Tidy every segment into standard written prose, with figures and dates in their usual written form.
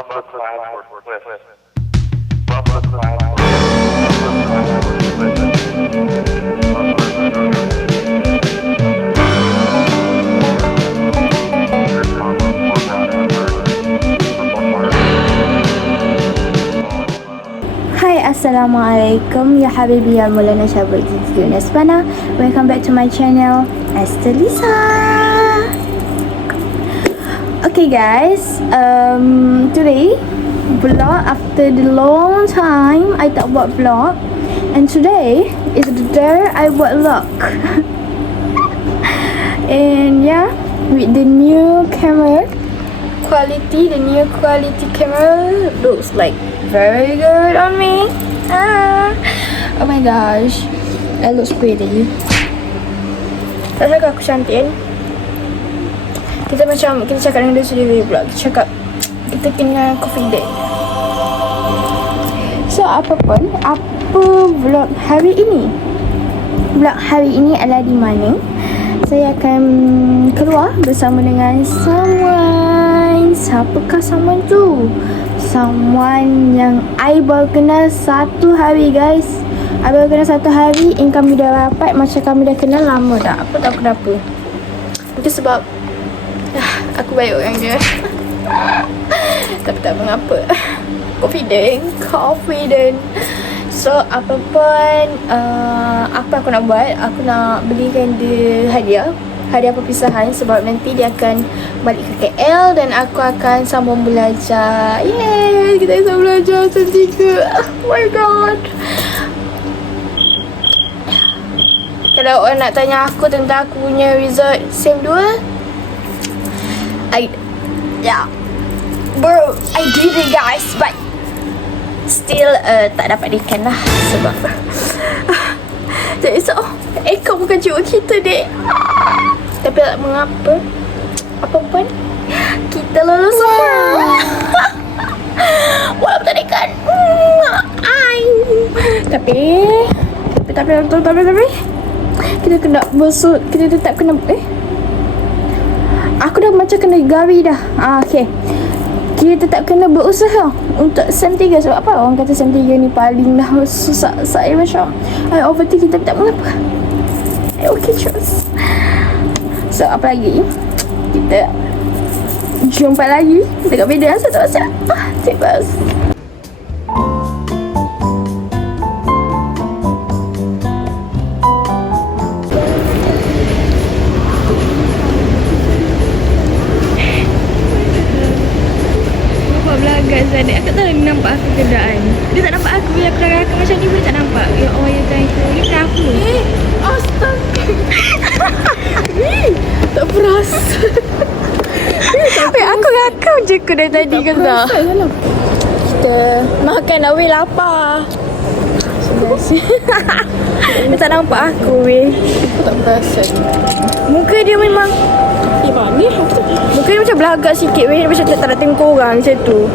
Bumper class or split. Bumper class or split. Hai, Assalamualaikum ya habibi ya Maulana Syabut Gigi Nasbana. Welcome back to my channel Esther Lisa. Okay guys, today vlog after the long time I tak buat vlog, and today is the day I buat vlog. And yeah, with the new camera quality, the new quality camera looks like very good on me. Oh my gosh, I look pretty. Tak cakap aku cantik kan? Kita cakap dengan dia sendiri pula. Kita cakap kita kena confident. So apa vlog hari ini? Vlog hari ini adalah di mana saya akan keluar bersama dengan someone. Siapakah someone tu? Someone yang I baru kenal 1 hari guys. I baru kenal 1 hari, and kami dah rapat macam kami dah kenal lama dah. Aku tak tahu kenapa. Mungkin sebab aku baik orang dia. Tapi tak mengapa. Confident. So apa pun apa aku nak buat, aku nak belikan dia hadiah perpisahan, sebab nanti dia akan balik ke KL dan aku akan sambung belajar. Yeay, kita sambung belajar sem 3. Oh my god. Kalau orang nak tanya aku tentang aku punya result sem 2, bro, I did it guys, but still tak dapat dikan lah sebab so, Eka bukan jiwa kita dek. Tapi tak mengapa, apa pun kita lulus semua. Walaupun tak dikan. Tapi kita kena bersut, kita tetap kena aku dah macam kena gari dah. Okay, kita tetap kena berusaha untuk sem 3. Sebab apa orang kata sem 3 ni paling dah susah. Saya macam I overthinking, tapi tak mengapa. I okay terus. So apa lagi, kita jumpa lagi dekat video yang seterusnya. Terus Zanik, aku tak lagi nampak aku kedaan. Dia tak nampak aku bila aku dah rakam macam ni pun tak nampak. Ya Allah ya Tuhan ku, ni kenapa? Astaga. Tak perasan. Aku rakam je aku dari tadi ke tak? Kita makan dah weh, lapar. Dia tak nampak aku weh. Aku tak perasan. Muka dia memang ni muka dia macam belagak sikit weh. Dia macam tak nak tengok orang macam tu.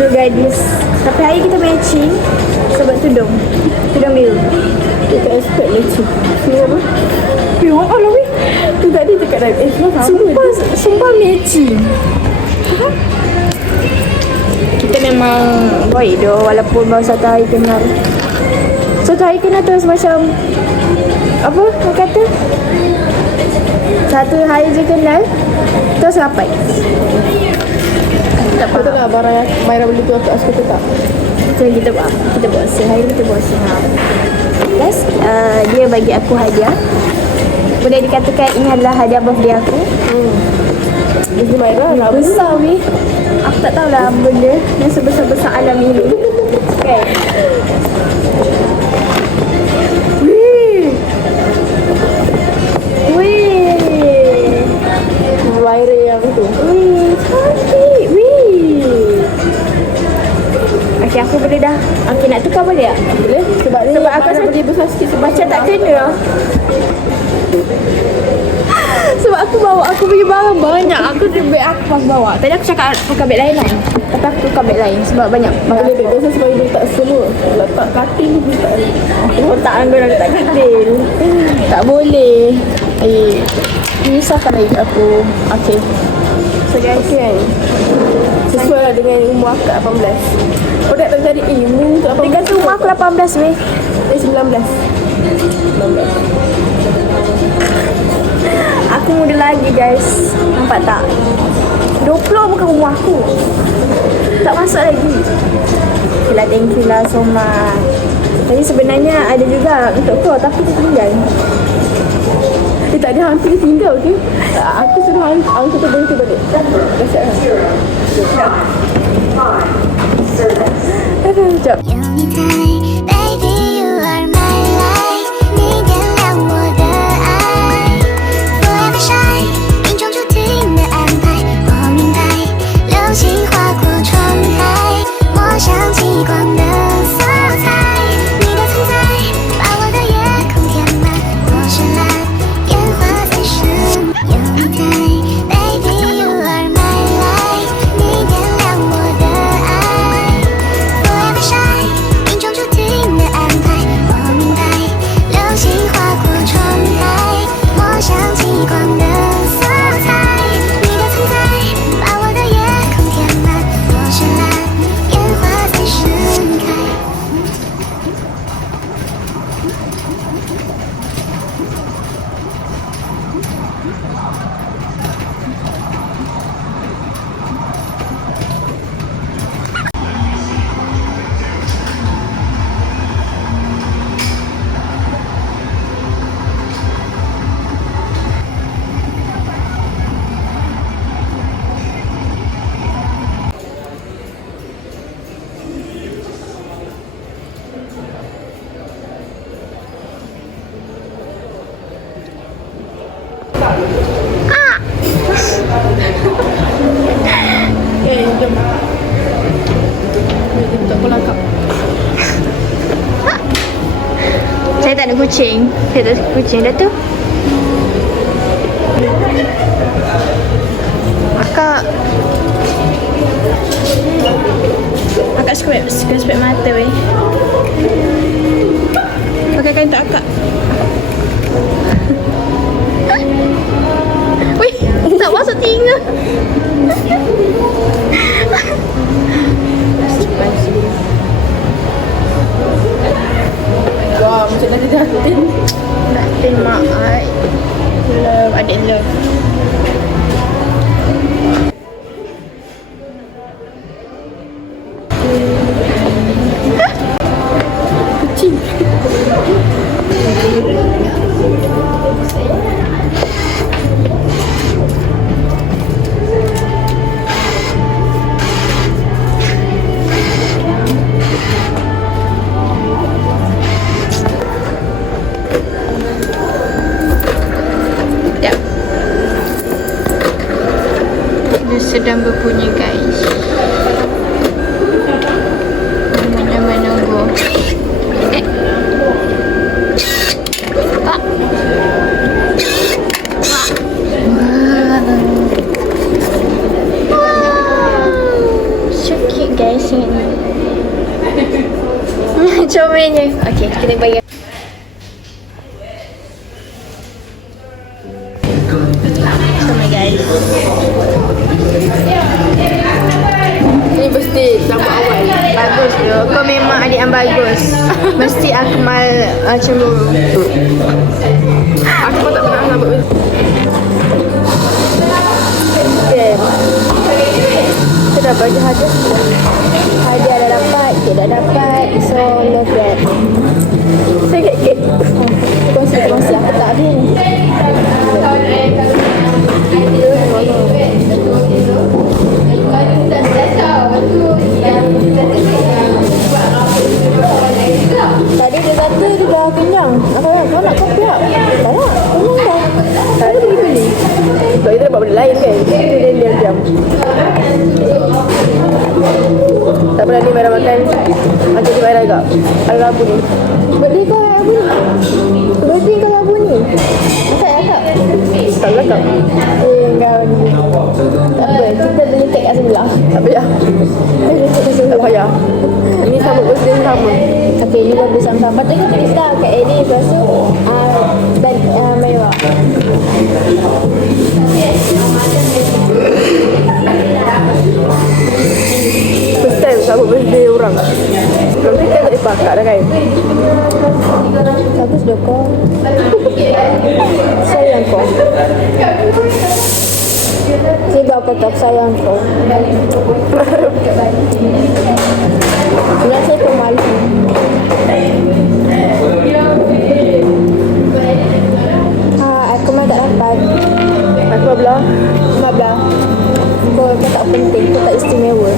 Dua gadis. Tapi hari kita matching sebab tudung biru. Kita expect matching. Semua apa? Tengok lah weh. Tu tadi dekat live Sumpah matching. Kita memang baik doh, walaupun baru 1 hari kenal. 1 hari kenal terus macam apa orang kata, 1 hari je kenal terus rapat. Tak faham. Betul lah barang yang Maira beli tu aku asyik tak. So kita buat sehari kita buat sehari. Plus dia bagi aku hadiah. Boleh dikatakan ini adalah hadiah birthday aku. Ini Maira lah besar weh. Aku tak tahulah benda yang sebesar-besar alam ini. Okay. Maira yang tu. Cantik. Okay, aku boleh dah. Okay, nak tukar boleh tak? Boleh. Sebab aku rasa boleh besar sikit. Macam tak kena lah. Sebab aku bawa aku punya barang banyak. Aku beg aku pas bawa. Tadi aku cakap pakai beg lain kan. Tapi aku tukar beg lain sebab banyak barang. Boleh beg biasa sebab dia letak semua. Letak katil pun tak boleh. Letak anggur letak katil. Tak boleh. Risaukan lagi aku. Okay. dengan umur akak 18. Kau tak tahu cari ilmu untuk 18. Dia kata umur aku 18 weh. 19. Aku muda lagi guys. Nampak tak? 20 bukan umur aku. Tak masuk lagi. Okay lah, thank you lah so much. Tapi sebenarnya ada juga untuk kau, tapi dia tinggal. Dia tak ada hantu, dia tinggal tu. Aku suruh hantu tu berhenti balik. Dah siap kan? Aduh, sekejap. 有你在 ，Baby you are my light， 你点亮我的爱。Forever shine， 命中注定的安排，我明白。流星划过窗台，抹上极光的色彩。你的存在，把我的夜空填满。我绚烂，烟花在盛开。有你在 ，Baby you are my light， 你点亮我的爱。Forever shine， 命中注定的安排，我明白。流星划过窗台，抹上极光的色彩。你的存在，把我的夜空填满。我绚烂，烟花在盛开。Jom. Jom, aku langkap. Saya tak ada kucing. Saya tak ada kucing dah tu. Akak scratch mata weh. Pakai kain tak akak? Weh, tak masuk telinga. Wah, macam nanti Datin. Datin mak ai. Love, adik love. Kucing. Sedang berbunyi guys. Mana menunggu. Pak. Wow. So cute guys ini. Comelnya. Okay, kita bagi. Comel guys. Ini mesti nama awal. Bagus tu. Kau memang adik yang bagus. Mesti Akmal cemburu. Aku pun tak pernah nampak benda. Okay. Kita dah bagi hadiah. Hadiah dah dapat, kek dah dapat. So, love that. Saya kat kek. Kongsi. Aku tak habis ni. Tadi dia kata dia dah kenyang. Kau nak kopi tak? Tak nak. Kenyang dah. Saya pergi beli. Sebab kita dapat benda lain kan. Dia diam-diam. Tak pernah ni Maira makan. Macam ni Maira agak. Ada lampu ni. Berarti kau yang Abu ni? Berarti kau yang Abu ni? Masak akak? Tak belakang. Kau ni. Tak apa, kita boleh tag kat sebelah. Tak payah. Tak payah. Ini sama birthday sama. Okay, ni bagus sama-sama. Patutnya tulis dah kat Eddie. Lepas tu, dan Maira. seorang. Nanti kita tak sepakat dah kan? Bagus dah kau. Sayang kau. Tiga kau sayang kau. Sebenarnya saya pemalu. Aku mah tak dapat. Aku belah. Kau tak penting, kau tak istimewa.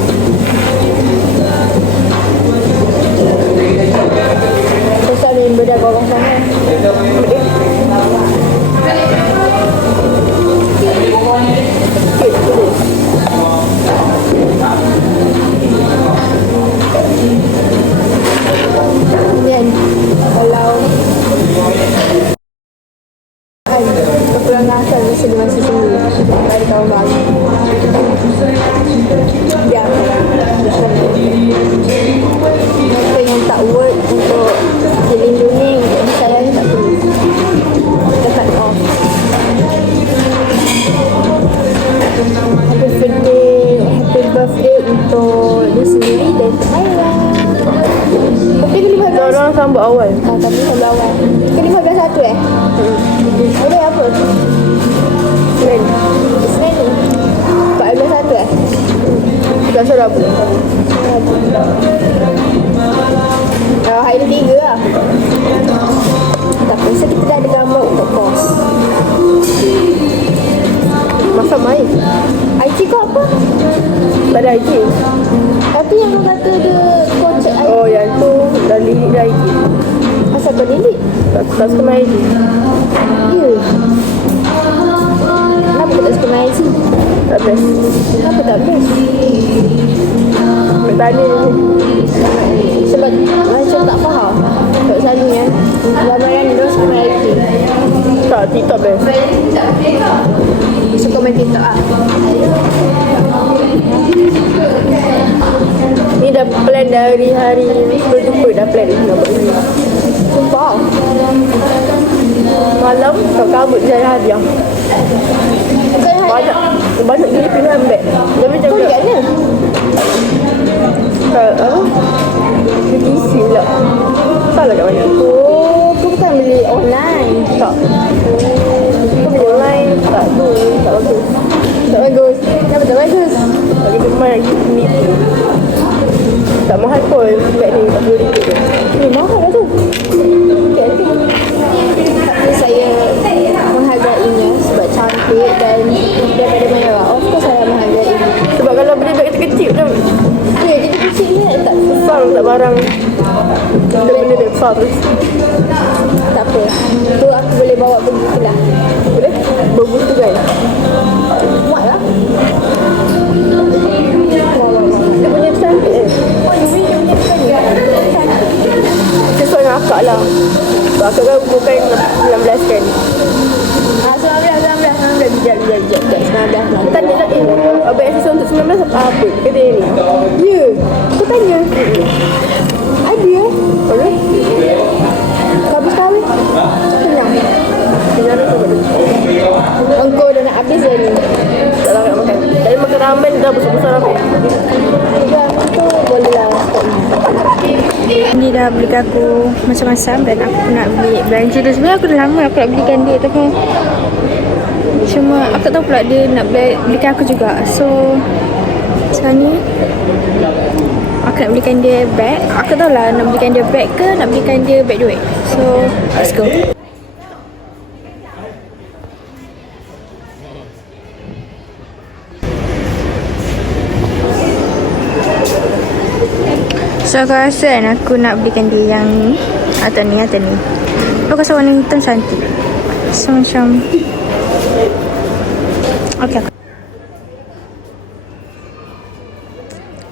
Kau tak member dah orang sana. Kemudian kalau kekurangan asal mesti dimasa sendiri dari kawan baru. Ya, mereka yang tak work untuk dilindungi, untuk disayangi tak perlu. Dekat off. Happy birthday untuk dia sendiri dan untuk saya. Tapi ke-15. Orang sambut awal. Tapi sambil awal. Ke-15 satu Ada apa? Senin. Senin ni? 14 satu Tak salah apa? Hari ni 3 lah. Tak apa, so kita dah ada gambar untuk kos. Masa main? IT kau apa? Tak ada IT. Tapi yang kau kata dia coach IT. Oh, yang tu dah delete dah IT. Asal kau delete? Tak suka main IT. Ya. Kenapa kau tak suka main IT? Tak best. Kenapa tak best? Nak tanya ni. Sebab macam tak faham. Tak selalunya gambaran dia suka main IT. Tak, TikTok best. Suka main TikTok lah. Ni dah plan dari hari berjumpa dah plan nak buat ni. Sumpah. Malam kau kabut je hadiah. Banyak gila pilihan beg. Tapi macam Kau kat mana? apa? BBC pula. Tak lah kat mana. Oh, kau bukan beli online. Tak. Kau beli online tak tu. Tak bagus. Tak bagus. Kenapa tak bagus? Lagi cuma lagi ni. Tak mahal pun beg ni. RM40 je. Mahal lah tu. Tapi saya menghargainya sebab cantik dan daripada mewah. Of course saya menghargainya. Sebab kalau beli beg kecil-kecil macam Ya, jadi kecil ni tak besar tak barang. Benda-benda dia besar terus. tak apa. Tu aku boleh bawa pergi ke lah. Boleh? Berbutu kan? Muat lah. Dia punya cantik eh. Sesuai dengan akak lah. Sebab akak kan bukan 19 kan. 19. Bijak. 19. Tanya lah abang yang sesuai untuk 19 apa? Kata yang ni. Ya, kau tanya. Ada ya? Boleh? Habis kahwin? Kenyang. Tinggal tu sebab tu. Engkau dah nak habis dah ni. Tak lah nak makan. Tadi makan ramen dah besar-besar ramen. Bukan tu boleh lah. Ni dah belikan aku macam-macam dan aku nak beli belanja dia. Sebenarnya aku dah lama aku nak belikan dia tapi cuma aku tak tahu pula dia nak belikan aku juga. So sekarang ni aku nak belikan dia bag. Aku tahu lah nak belikan dia bag ke nak belikan dia bag duit. So let's go. So aku rasa kan aku nak belikan dia yang ni atau ni. Aku rasa warna hitam cantik. So macam okay.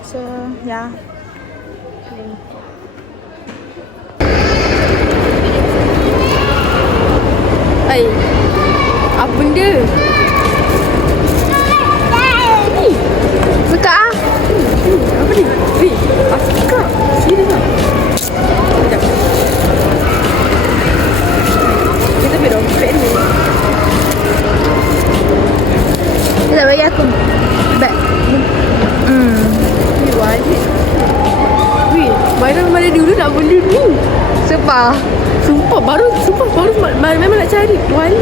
So ya. Hai. Apa benda? Ni. Buka ah. Apa ni? Weh, asika. Sini lah. Sekejap. Kita ambil dompet ni. Sekejap bagi aku bag. Ni wajib. Barang mana dulu nak beli ni. Sumpah. Sumpah baru memang nak cari tuan.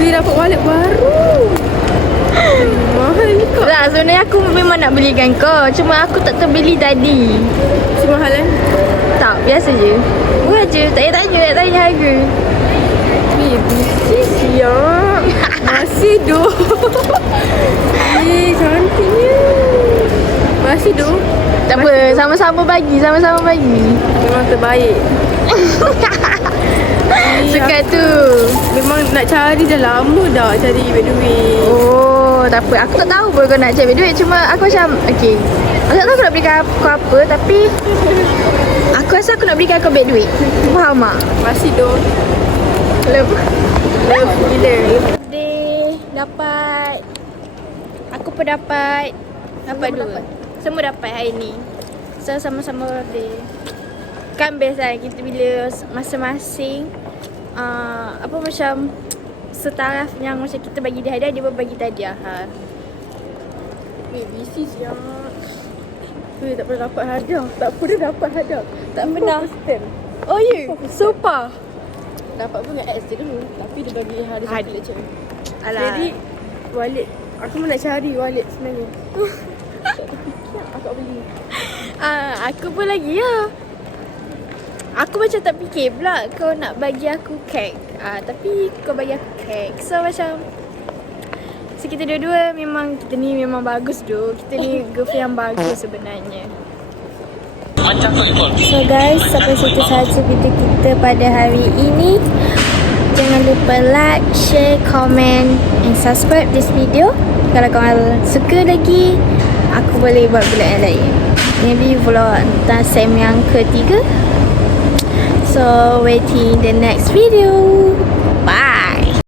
Dia dapat wallet baru. Mahal ni kak. Tak, sebenarnya aku memang nak belikan kau. Cuma aku tak terbeli tadi. Semahal kan? Tak, biasa je. Murah je, tak payah tanya harga. Baby siap. Masih doh. Cantiknya. Masih doh. Tak apa, sama-sama bagi. Memang terbaik. Suka tu. Memang nak cari dah lama dah cari duit. Oh, tak apa. Aku tak tahu pun kau nak cari duit. Cuma aku macam, okay. Aku tak tahu aku nak belikan kau apa. Tapi aku rasa aku nak belikan kau beg duit. Faham tak? Masih doh. Love Gila. Birthday dapat. Aku pun dapat. Dapat dua. Semua dapat hari ni. So sama-sama birthday. Kan best kan kita bila masing-masing apa macam setaraf yang macam kita bagi dia hadiah, dia pun bagi hadiah. Baby sis yang tak pernah dapat hadiah. Tak pernah. Oh ya, sumpah. Dapat pun dengan ex dia dulu. Tapi dia bagi hadiah satu lecture. Alah. Jadi wallet. Aku pun nak cari wallet sebenarnya. Tak terfikir akak beli. Aku pun lagi ya. Aku macam tak fikir pula kau nak bagi aku kek. Tapi kau bagi aku kek. So macam kita dua-dua memang kita ni memang bagus doh. Kita ni girlfriend yang bagus sebenarnya. So guys, sampai situ sahaja video kita pada hari ini. Jangan lupa like, share, comment and subscribe this video. Kalau korang suka lagi, aku boleh buat vlog yang lain. Maybe vlog tentang sem yang ketiga. So waiting the next video. Bye.